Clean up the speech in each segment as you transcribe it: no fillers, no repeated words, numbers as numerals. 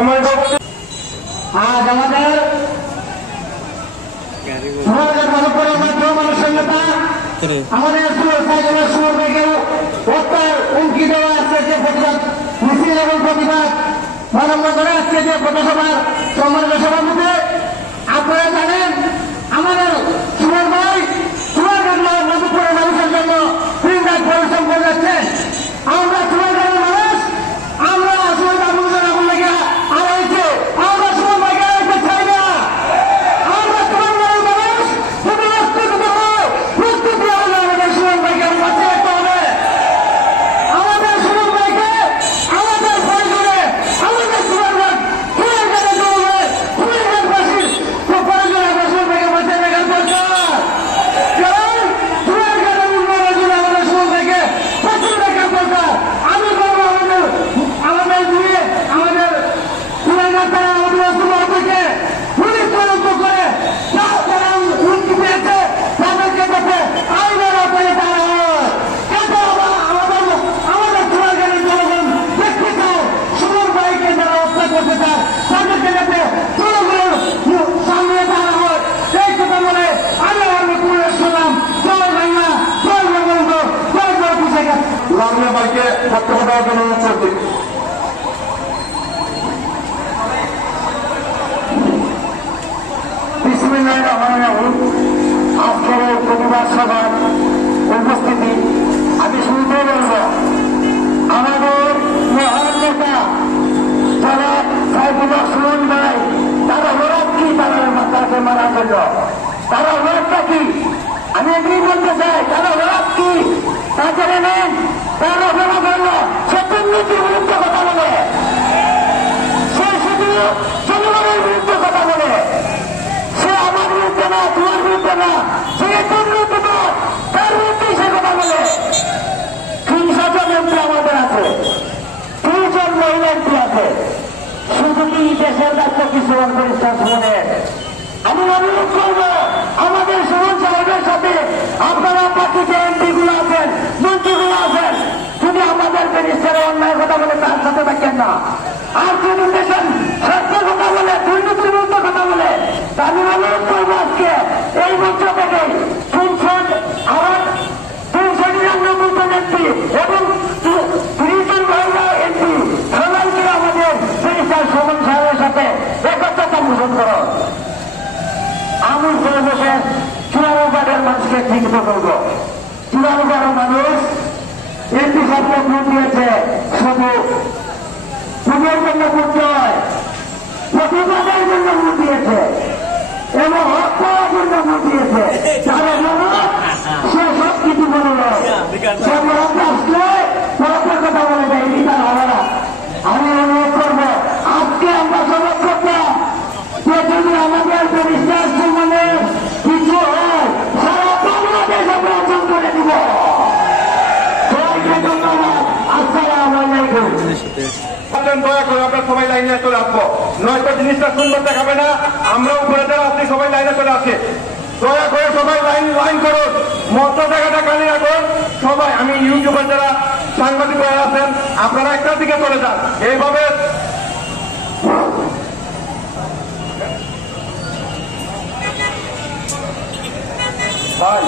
সময় আজ আমাদের মানুষের নেতা আমাদের সুর বেগেও হত্যার হুমকি দেওয়া আজকে যে প্রতিবাদ মিছিল এবং প্রতিবাদ মানব করে আজকে যে পথসভার সম্মানিত সভাপতি আপনারা জানেন আমাদের সুমন ভাই সুরারগঞ্জ মধুপুরের মানুষের জন্য দিনরাত পরিশ্রম করে যাচ্ছে। আমরা সুরারগঞ্জের মানুষ আমরা সুরাজ আবুল লেগে আড়াইছে আমরা সুমন ভাইকে আড়াইতে চাই না। আমরা সুরারগঞ্জের মানুষ যদি প্রস্তুত হয় প্রস্তুতি হলে আমাদের সুমন ভাইকে বাঁচিয়ে রাখতে হবে। আমাদের সুমন ভাইকে আমাদের প্রয়োজনে আমাদের সুরারগঞ্জের জন্য সুরারগঞ্জবাসীর প্রয়োজনে আমরা সুমন ভাইকে বাঁচিয়ে রাখার দরকার। কারণ সুরারগঞ্জের উন্নয়নের জন্য আমাদের সুমন ভাইকে বাঁচিয়ে রাখার দরকার। আমি বলবো আমাদের দিয়ে আমাদের সুরারগঞ্জ তারা আমাদের সুমনকে পুলিশ তদন্ত করে যারা হুমকি পেয়েছে তাদেরকে যাতে আইনের আওতায় তারা হয়। এটা আমাদের সুরারগঞ্জের জনগণ দেখতে চায় সুমন ভাইকে যারা হত্যা করতে চায় তাদেরকে যাতে জনগণ সামনে তারা হয়। এই কথা বলে আমি আমার পুলিশ সালাম জয় বাংলা জয় বঙ্গবন্ধু জয় জয় লামিয়া ভাইকে বক্তব্য দেওয়ার জন্য অনুরোধ করছি। আজকের প্রতিবাদ সভার উপস্থিতি আমি শুনতে বলব আমাদের মহান নেতা যারা সাইফুল্লাহ সুমন ভাই তারা হঠাৎ কি তাকে মারার জন্য তারা হঠাৎটা কি আমি এগিয়ে বলতে চাই তারা হঠাৎ কি তাকে নেন তারা বলা জন্য সে দুর্নীতির বিরুদ্ধে কথা বলে সে শুধু জনগণের বিরুদ্ধে কথা বলে সে আমার বিরুদ্ধে না তোমার বিরুদ্ধে না সে দুর্নীতি তার বিরুদ্ধে সে কথা বলে। 300 জন এমপি আমাদের আছে 2 জন মহিলা এমপি আছে শুধু কি দেশের দায়িত্ব কিছু করিষ্ঠান সুমনের। আমি অনুরোধ করবো আমাদের সুমন সাহেবের সাথে আপনারা বাকি যে এমপি গুলো আছেন মন্ত্রীগুলো আছেন যদি আমাদের ব্যারিস্টারের অন্যায় কথা বলে তার সাথে থাকেন না। আর যদি দেশের স্বাস্থ্যের কথা বলে দুর্নীতির বিরুদ্ধে কথা বলে আমি অনুরোধ করবো আজকে এই মঞ্চ থেকে 399 জন এমপি এবং 30 জন মহিলা এমপি সবাইকে আমাদের ব্যারিস্টার সুমন সাহেবের সাথে একত্রতা পোষণ করো। আমি পরিবেশে চুরানুবাদের মানুষকে চিহ্নিত করব। চুরানুবাদের মানুষ এমপি সাহেবকে ভোট দিয়েছে শুধু ভোটের জন্য ভোট নয় প্রতিবাদের জন্য ভোট দিয়েছে এবং হক পাওয়ার জন্য ভোট দিয়েছে। তারা জন্য সে সব কিছু বলে সে মহাত্মা আসলে মহাত্মার কথা বলে যায় এটি তার হবে না। আমি অনুরোধ করবো আজকে আমরা সবাই করতাম যে যদি আমাদের ব্যারিস্টার সুমনের কিছু হয় সারা বাংলাদেশ আমরা অর্জন করে দিব। ধন্যবাদ। আসসালামু আলাইকুম। দয়া করে আমরা সবাই লাইনে চলে আসবো নয়তো জিনিসটা সুন্দর দেখাবে না। আমরা উপরে যারা আছি সবাই লাইনে চলে আসে দয়া করে সবাই লাইন করুন মত জায়গাটা খালি রাখুন সবাই। আমি ইউটিউবের যারা সাংবাদিক ভাইরা আছেন আপনারা একটার দিকে চলে যান এইভাবে ভাই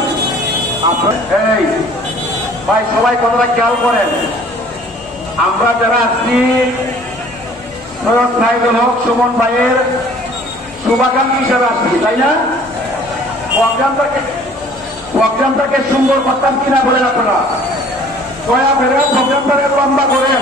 এই ভাই সবাই কথাটা খেয়াল করেন। আমরা যারা আসছি সৈয়দ সাইদুল হক সুমন ভাইয়ের শুভাকাঙ্ক্ষী হিসেবে আসছি তাই না? প্রোগ্রামটাকে সুন্দর করতাম কিনা বলেন আপনারা দয়া করে প্রোগ্রামটাকে লম্বা করেন।